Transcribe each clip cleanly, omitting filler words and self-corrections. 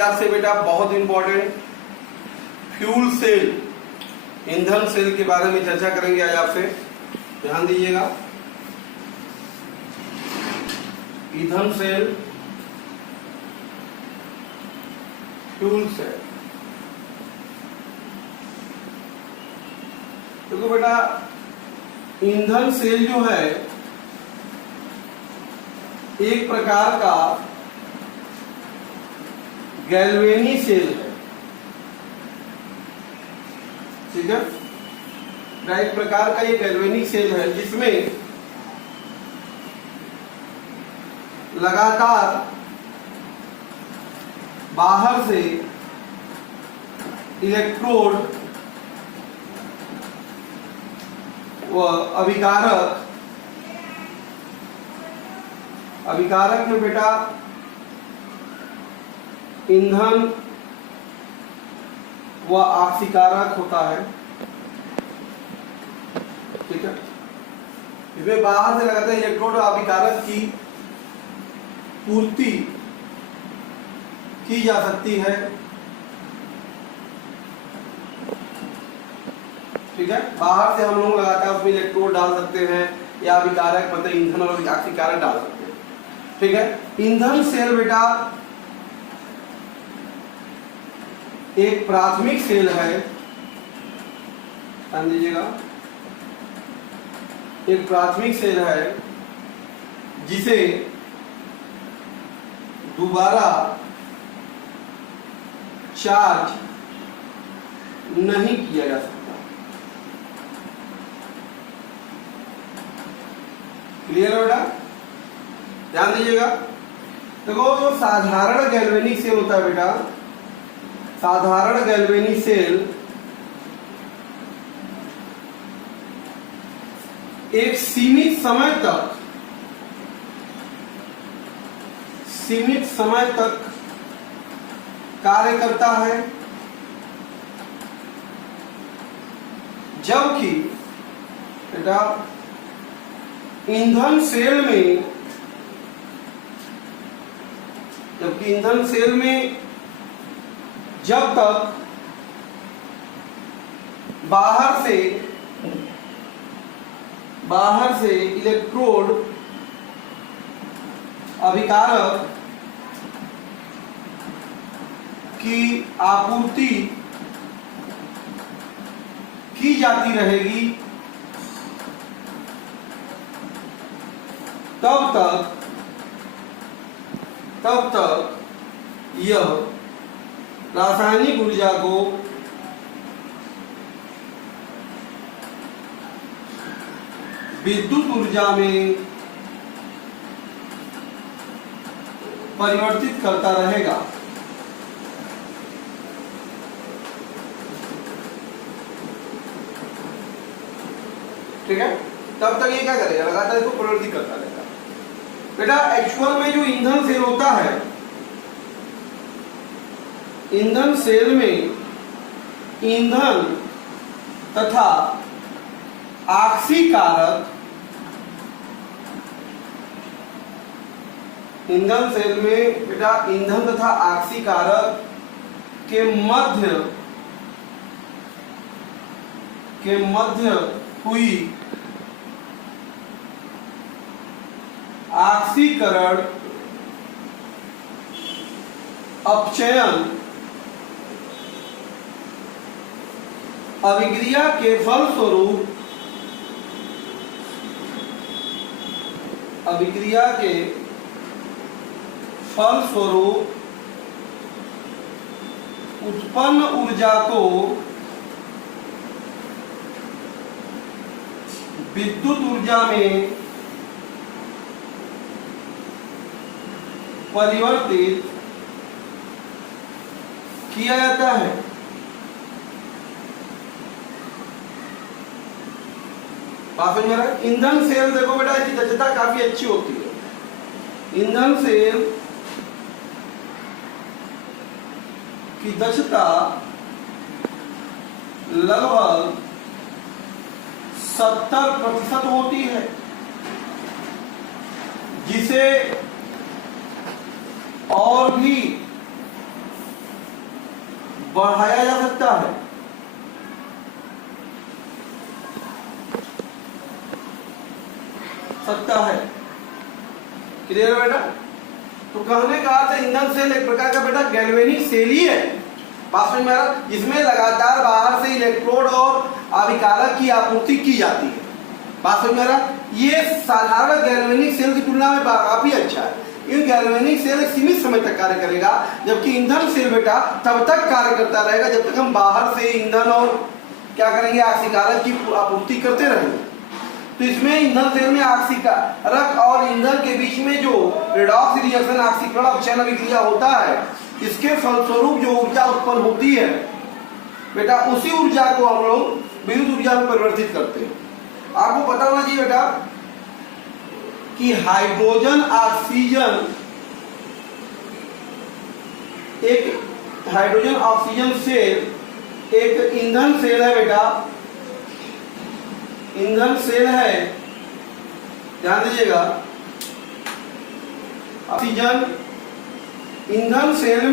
आपसे बेटा बहुत इंपॉर्टेंट फ्यूल सेल, ईंधन सेल के बारे में चर्चा करेंगे आज आपसे। ध्यान दीजिएगा, ईंधन सेल, फ्यूल सेल। देखो बेटा, ईंधन सेल जो है एक प्रकार का गैल्वेनी सेल है, ठीक है। एक प्रकार का ये गैल्वेनिक सेल है जिसमें लगातार बाहर से इलेक्ट्रोड व अभिकारक में बेटा ईंधन व ऑक्सीकारक होता है, ठीक है। इसमें बाहर से लगातार इलेक्ट्रोड और अभिकारक की पूर्ति की जा सकती है, ठीक है। बाहर से हम लोग लगातार उसमें इलेक्ट्रोड डाल सकते हैं या अभिकारक मतलब ईंधन और ऑक्सीकारक डाल सकते हैं, ठीक है। ईंधन सेल बेटा एक प्राथमिक सेल है, ध्यान दीजिएगा, एक प्राथमिक सेल है जिसे दोबारा चार्ज नहीं किया जा सकता। क्लियर है बेटा? ध्यान दीजिएगा। देखो, जो साधारण गैल्वेनिक सेल होता है बेटा, साधारण गैल्वेनिक सेल एक सीमित समय तक कार्य करता है, जबकि बेटा ईंधन सेल में जब तक बाहर से इलेक्ट्रोड अभिकारक की आपूर्ति की जाती रहेगी, तब तक यह रासायनिक ऊर्जा को विद्युत ऊर्जा में परिवर्तित करता रहेगा, ठीक है। तब तक ये क्या करेगा, लगातार इसको परिवर्तित करता रहेगा। बेटा एक्चुअल में जो ईंधन सेल होता है, ईंधन सेल में ईंधन तथा ऑक्सीकारक, ईंधन सेल में बेटा ईंधन तथा ऑक्सीकारक के मध्य हुई ऑक्सीकरण अपचयन अभिक्रिया के फलस्वरूप उत्पन्न ऊर्जा को विद्युत ऊर्जा में परिवर्तित किया जाता है। बात समझ रहा है? ईंधन सेल देखो बेटा, इसकी दक्षता काफी अच्छी होती है। ईंधन सेल की दक्षता लगभग 70% होती है, जिसे और भी बढ़ाया जा सकता है। क्लियर है बेटा? तो कहने का अर्थ ईंधन सेल एक प्रकार का बेटा गैल्वेनिक सेल ही है, बात समझ में आ रहा? जिसमें लगातार बाहर से इलेक्ट्रोड और अभिकारक की आपूर्ति की जाती है, बात समझ में आ रहा? ये साधारण गैल्वेनिक सेल की तुलना में काफी अच्छा है। इन गैल्वेनिक सेल एक सीमित समय तक कार्य करेगा, जबकि ईंधन सेल बेटा तब तक कार्य करता रहेगा जब तक हम बाहर से ईंधन और क्या करेंगे, ऑक्सीकारक की आपूर्ति करते रहेंगे। तो इसमें ईंधन सेल में ऑक्सीकारक और ईंधन के बीच में जो रेडॉक्स रिएक्शन, ऑक्सीकरण अपचयन अभिक्रिया होता है, इसके फलस्वरूप जो ऊर्जा उत्पन्न होती है बेटा, उसी ऊर्जा को हम लोग विद्युत ऊर्जा में परिवर्तित करते हैं। आपको पता होना चाहिए बेटा कि हाइड्रोजन ऑक्सीजन सेल एक ईंधन सेल है बेटा, ईंधन सेल है, ध्यान दीजिएगा। ऑक्सीजन ईंधन सेल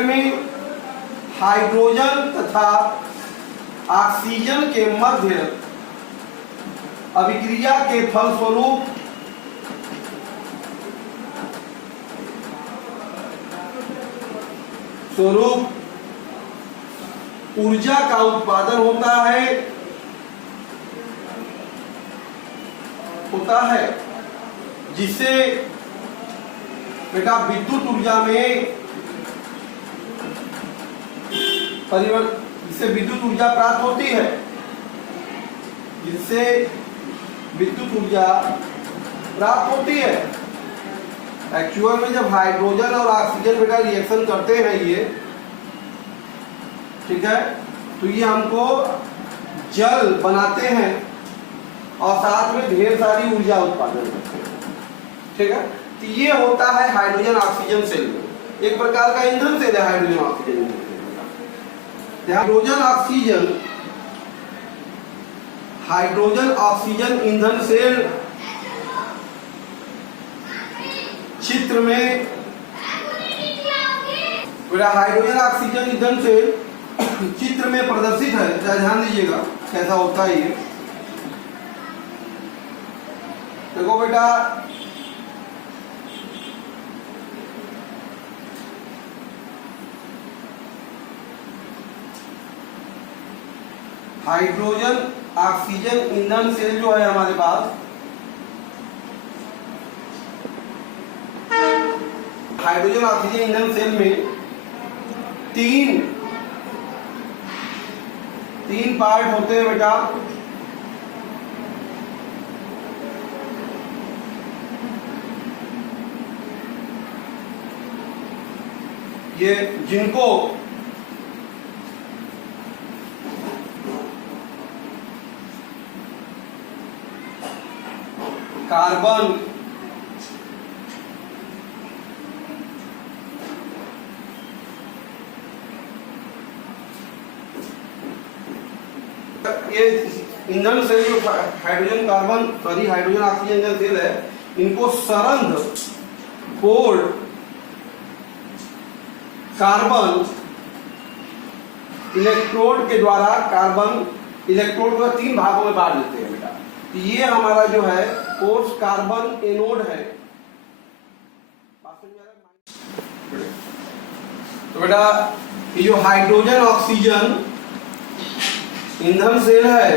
में हाइड्रोजन तथा ऑक्सीजन के मध्य अभिक्रिया के फलस्वरूप ऊर्जा का उत्पादन होता है जिससे बेटा विद्युत ऊर्जा में जिससे विद्युत ऊर्जा प्राप्त होती है, जिससे विद्युत ऊर्जा प्राप्त होती है। एक्चुअल में जब हाइड्रोजन और ऑक्सीजन बेटा रिएक्शन करते हैं ये, ठीक है, तो ये हमको जल बनाते हैं और साथ में ढेर सारी ऊर्जा उत्पादन करते हैं, ठीक है। तो ये होता है हाइड्रोजन ऑक्सीजन सेल में, एक प्रकार का ईंधन सेल है हाइड्रोजन ऑक्सीजन। हाइड्रोजन ऑक्सीजन ईंधन सेल चित्र में हाइड्रोजन ऑक्सीजन ईंधन सेल चित्र में प्रदर्शित है, ध्यान दीजिएगा कैसा होता है ये। देखो बेटा, हाइड्रोजन ऑक्सीजन ईंधन सेल जो है हमारे पास, हाइड्रोजन ऑक्सीजन ईंधन सेल में तीन पार्ट होते हैं बेटा। ये जिनको कार्बन, ये ईंधन सेल जो हाइड्रोजन ऑक्सीजन ईंधन सेल है, इनको सरंध्र पोर्ड कार्बन इलेक्ट्रोड के द्वारा कार्बन इलेक्ट्रोड को 3 भागों में बांट देते हैं बेटा। तो ये हमारा जो है कोर्स कार्बन एनोड है। तो बेटा ये जो हाइड्रोजन ऑक्सीजन ईंधन सेल है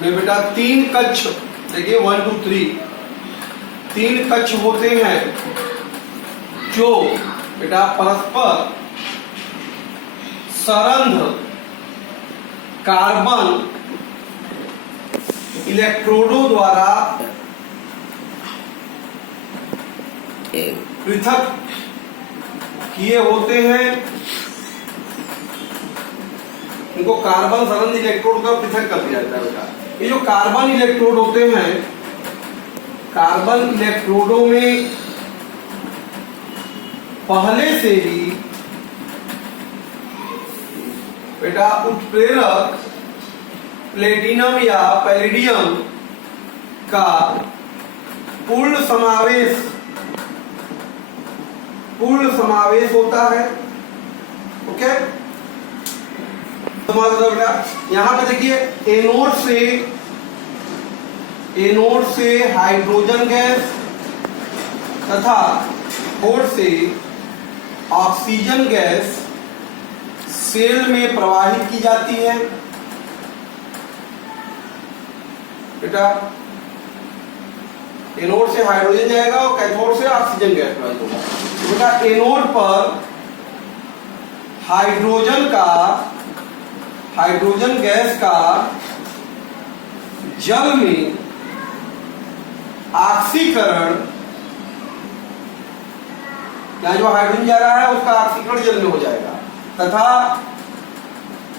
में बेटा 3 कक्ष, देखिए 1 2 3 3 कक्ष होते हैं जो बेटा परस्पर सरंध्र कार्बन इलेक्ट्रोडों द्वारा पृथक किए होते हैं। इनको कार्बन सरंध्र इलेक्ट्रोड का पृथक कर दिया जाता है बेटा। ये जो कार्बन इलेक्ट्रोड होते हैं, कार्बन इलेक्ट्रोडों में पहले से ही बेटा उत्प्रेरक प्लेटिनम या पैलिडियम का पूर्ण समावेश पूर्ण समावेश होता है। ओके, समझ लो बेटा। यहां पे देखिए एनोड से हाइड्रोजन गैस तथा एनोड से ऑक्सीजन गैस सेल में प्रवाहित की जाती है बेटा। एनोड से हाइड्रोजन जाएगा और कैथोड से ऑक्सीजन गैस प्रवाहित होगा। तो बेटा एनोड पर हाइड्रोजन गैस का जल में ऑक्सीकरण, यहाँ जो हाइड्रोजन जा रहा है उसका ऑक्सीकरण जल में हो जाएगा, तथा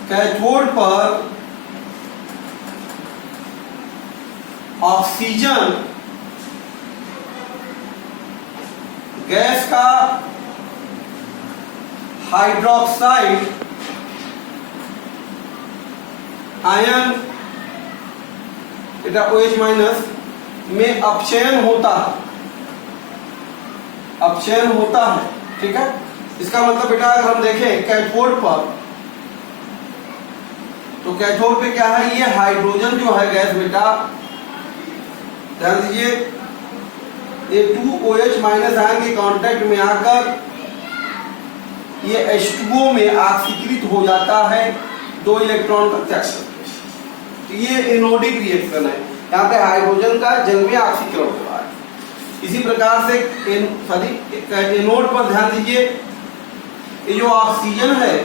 कैथोड पर ऑक्सीजन गैस का हाइड्रोक्साइड आयन बेटा OH माइनस में अपचयन होता है। ठीक है, इसका मतलब बेटा अगर हम देखें कैथोड पर, तो कैथोड पे क्या है, ये हाइड्रोजन जो है गैस बेटा, ध्यान दीजिए, ये 2OH माइनस आयन के कांटेक्ट में आकर ये H2O में ऑक्सीकृत हो जाता है 2 इलेक्ट्रॉन प्रत्यक्ष। तो ये एनोडिक रिएक्शन है, यहाँ पे हाइड्रोजन का जल में ऑक्सीकरण हो रहा है। इसी प्रकार से एनोड पर ध्यान दीजिए, ये जो ऑक्सीजन है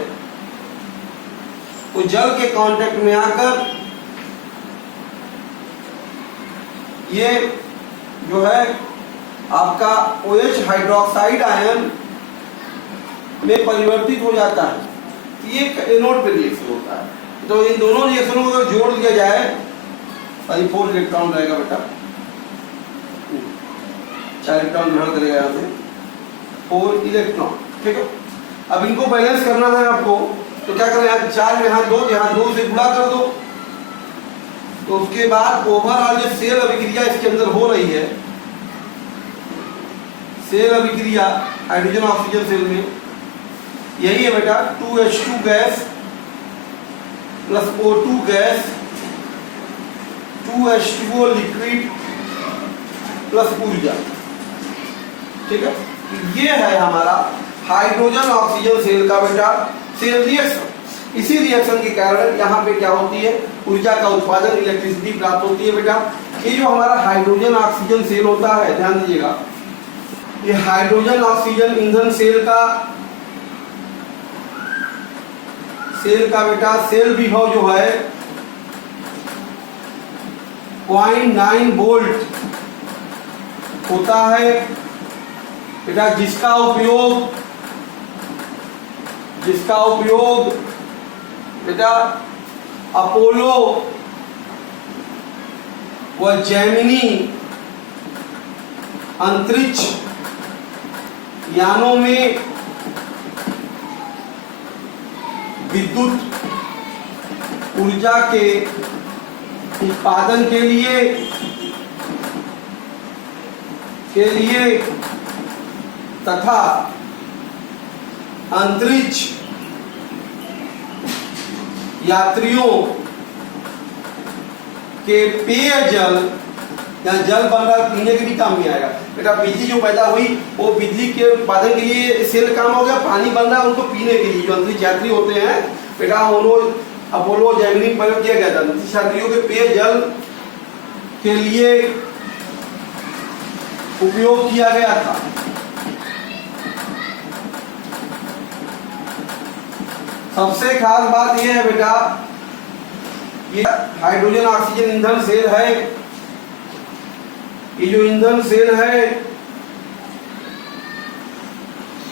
वो जल के कांटेक्ट में आकर ये जो है आपका OH हाइड्रोक्साइड आयन में परिवर्तित हो जाता है। ये एनोड पे रिएक्शन होता है। तो इन दोनों रिएक्शनों को अगर जोड़ दिया जाए, 4 इलेक्ट्रॉन रहेगा बेटा, 4 इलेक्ट्रॉन ग्रहण करेगा यहाँ से, 4 इलेक्ट्रॉन। ठीक है, अब इनको बैलेंस करना है आपको, तो क्या करें, यहाँ 4 यहाँ 2, यहाँ 2 से गुणा कर दो। तो उसके बाद ओवरऑल जो सेल अभिक्रिया इसके अंदर हो रही है, सेल अभिक्रिया हाइड्रोजन ऑक्सीजन सेल में, यही है बेटा 2H2 gas plus O2 gas, 2H2O liquid plus ऊर्जा। ठीक है, ये है हमारा हाइड्रोजन ऑक्सीजन सेल का बेटा सेल रिएक्शन। इसी रिएक्शन के कारण यहाँ पे क्या होती है, ऊर्जा का उत्पादन, इलेक्ट्रिसिटी प्राप्त होती है बेटा। ये जो हमारा हाइड्रोजन ऑक्सीजन सेल होता है, ध्यान दीजिएगा, ये हाइड्रोजन ऑक्सीजन ईंधन सेल का बेटा सेल विभव जो है 0.9 वोल्ट होता है बेटा, जिसका उपयोग बेटा अपोलो व जेमिनी अंतरिक्ष यानों में विद्युत ऊर्जा के उत्पादन के लिए तथा अंतरिक्ष यात्रियों के पेयजल या जल बन रहा पीने के भी काम में आएगा बेटा। बिजली जो पैदा हुई वो बिजली के उत्पादन के लिए सेल काम हो गया, पानी बन रहा है उनको पीने के लिए, जो अंतरिक्ष यात्री होते हैं बेटा, उन्होंने अपोलो जेमिनी प्रयोग किया गया था, अंतरिक्ष यात्रियों के पेयजल के लिए उपयोग किया गया था। सबसे खास बात यह है बेटा, ये हाइड्रोजन ऑक्सीजन ईंधन सेल है, ये जो ईंधन सेल है,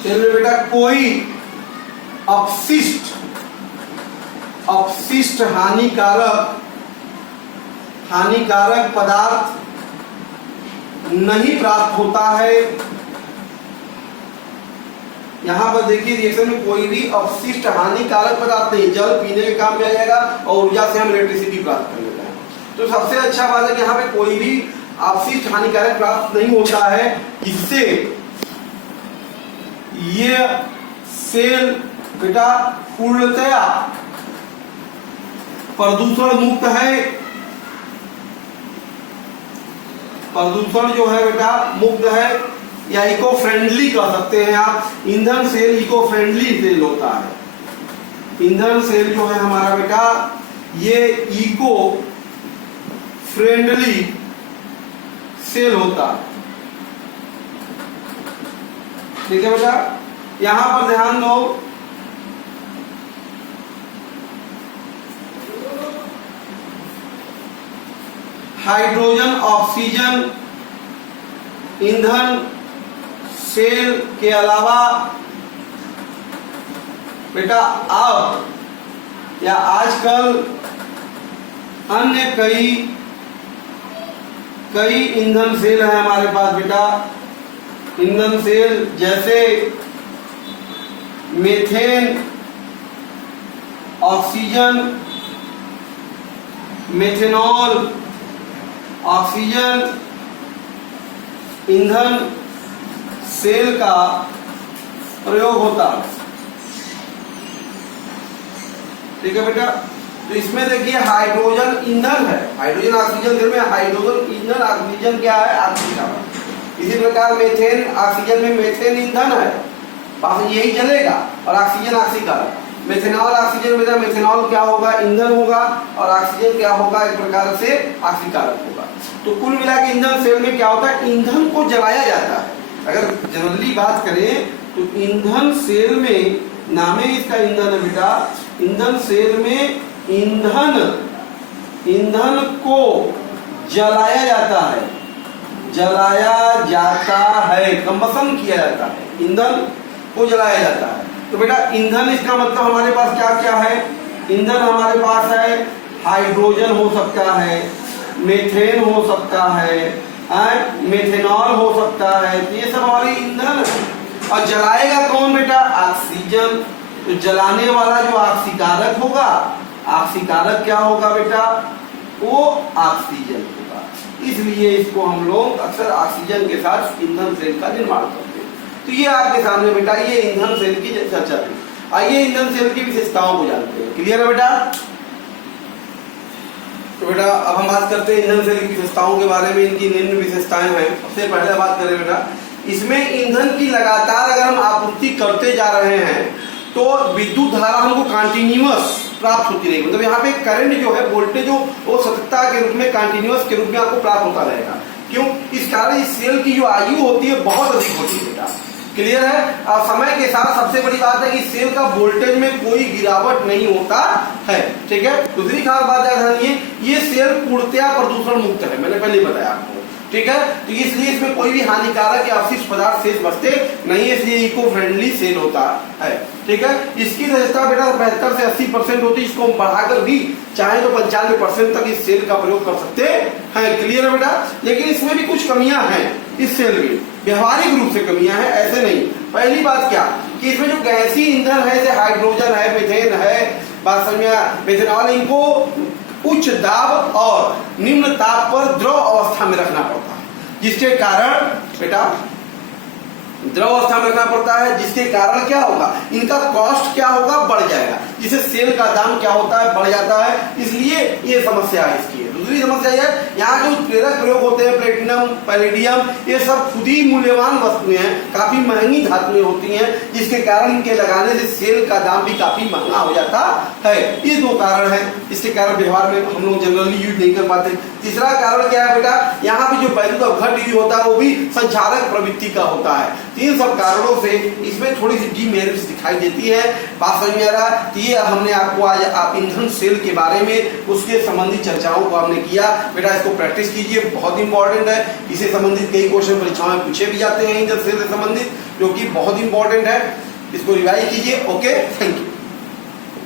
सेल में बेटा कोई अपशिष्ट हानिकारक पदार्थ नहीं प्राप्त होता है। यहां पर देखिए रिएक्शन में कोई भी अपशिष्ट हानिकारक पदार्थ नहीं, जल पीने के काम में आ जाएगा और ऊर्जा से हम इलेक्ट्रिसिटी प्राप्त कर लेते हैं। तो सबसे अच्छा बात है कि यहाँ पे कोई भी अपशिष्ट हानिकारक प्राप्त नहीं होता है, इससे ये सेल बेटा पूर्णतया प्रदूषण मुक्त है, प्रदूषण जो है बेटा मुक्त है, या इको फ्रेंडली कह सकते हैं आप। ईंधन सेल इको फ्रेंडली सेल होता है। ईंधन सेल जो है हमारा बेटा ये इको फ्रेंडली सेल होता है। ठीक है बेटा, यहां पर ध्यान दो, हाइड्रोजन ऑक्सीजन ईंधन सेल के अलावा बेटा अब या आजकल अन्य कई ईंधन सेल है हमारे पास बेटा। ईंधन सेल जैसे मीथेन ऑक्सीजन, मेथेनॉल ऑक्सीजन ईंधन सेल का प्रयोग होता है। ठीक है बेटा, तो इसमें देखिए हाइड्रोजन ईंधन है, हाइड्रोजन ऑक्सीजन सेल में हाइड्रोजन ईंधन, ऑक्सीजन क्या है, ऑक्सीजन। इसी प्रकार मेथेन ऑक्सीजन में मेथेन ईंधन है, बाकी यही चलेगा, और ऑक्सीजन ऑक्सीकरण। मेथेनॉल ऑक्सीजन में मेथेनॉल क्या होगा, ईंधन होगा, और ऑक्सीजन क्या होगा, एक प्रकार से ऑक्सीकारक होगा। तो कुल मिला के ईंधन सेल में क्या होता है, ईंधन को जलाया जाता है। अगर जनरली बात करें तो ईंधन सेल में, नामे इसका ईंधन है बेटा, ईंधन सेल में ईंधन को जलाया जाता है, जलाया जाता है, कंबसन किया जाता है, ईंधन को जलाया जाता है। तो बेटा ईंधन इसका मतलब हमारे पास क्या क्या है, ईंधन हमारे पास है हाइड्रोजन हो सकता है, मेथेन हो सकता है, मेथेनॉल हो सकता है, तो ये सब हमारे ईंधन है। और जलाएगा कौन बेटा, ऑक्सीजन। तो जलाने वाला जो ऑक्सीकारक होगा, ऑक्सीकारक क्या होगा बेटा, वो ऑक्सीजन होगा। इसलिए इसको हम लोग अक्सर ऑक्सीजन के साथ ईंधन सेल का निर्माण करते हैं। तो ये आपके सामने बेटा ये ईंधन सेल की चर्चा थी। आइए ईंधन सेल की विशेषताओं को जानते हैं। क्लियर है बेटा? तो बेटा अब हम बात करते हैं ईंधन सेल की विशेषताओं के बारे में। इनकी निम्न विशेषताएं हैं। सबसे पहले बात करें बेटा, इसमें ईंधन की लगातार अगर हम आपूर्ति करते जा रहे हैं तो विद्युत धारा हमको कंटिन्यूअस प्राप्त होती रहेगी। मतलब यहाँ पे करंट जो है, वोल्टेज जो वो सततता के रूप में, कंटिन्यूअस के रूप में आपको प्राप्त होता रहेगा। क्यों? इस कारण इस सेल की जो आयु होती है बहुत अधिक होती है बेटा। क्लियर है? और समय के साथ सबसे बड़ी बात है कि सेल का वोल्टेज में कोई गिरावट नहीं होता है। ठीक है? दूसरी खास बात है ये सेल पूर्णतया प्रदूषण मुक्त है, मैंने पहले बताया आपको। ठीक है? तो इसलिए इसमें कोई भी हानिकारक या अवशिष्ट पदार्थ शेष बचते नहीं है, इसलिए इको फ्रेंडली सेल होता है। ठीक है? इसकी दक्षता बेटा 75 से 80% होती है। इसको हम बढ़ाकर भी चाहे तो 95% तक इस सेल का प्रयोग कर सकते हैं। क्लियर है बेटा? लेकिन इसमें भी कुछ कमियां हैं इस सेल में, व्यवहारिक रूप से कमियां हैं, ऐसे नहीं। पहली बात क्या कि इसमें जो गैसीय ईंधन है, जैसे हाइड्रोजन है, मीथेन है, बात समझ में, मेथेनॉल, इनको उच्च दाब और निम्न ताप पर द्रव अवस्था में रखना पड़ता है, जिसके कारण बेटा द्रव अवस्था में रखना पड़ता है, जिसके कारण क्या होगा, इनका कॉस्ट क्या होगा, बढ़ जाएगा, जिससे सेल का दाम क्या होता है, बढ़ जाता है। इसलिए ये समस्या है इसकी। दूसरी समस्या है यहाँ जो उत्प्रेरक प्रयोग होते हैं, प्लेटिनम, पैलेडियम, ये सब खुद ही मूल्यवान वस्तुएं हैं, काफी महंगी धातुएं होती हैं, जिसके कारण इनके लगाने से सेल का दाम भी काफी महंगा हो जाता है। ये दो कारण है, इसके कारण व्यवहार में हम लोग जनरली यूज नहीं कर पाते। तीसरा कारण क्या है बेटा, यहाँ पे जो वैद्युत अपघट्ट होता है वो भी संचारक प्रवृत्ति का होता है। तीन सब कारणों से इसमें थोड़ी सी डीमेरिट्स दिखाई देती है। बात समझ में आ रहा है? ये हमने आपको आज आप ईंधन सेल के बारे में उसके संबंधित चर्चाओं को हमने किया। बेटा इसको प्रैक्टिस कीजिए, बहुत इंपॉर्टेंट है। इससे संबंधित कई क्वेश्चन परीक्षाओं में पूछे भी जाते हैं ईंधन सेल से संबंधित, जो कि बहुत इंपॉर्टेंट है। इसको रिवाइज कीजिए। Okay, thank you.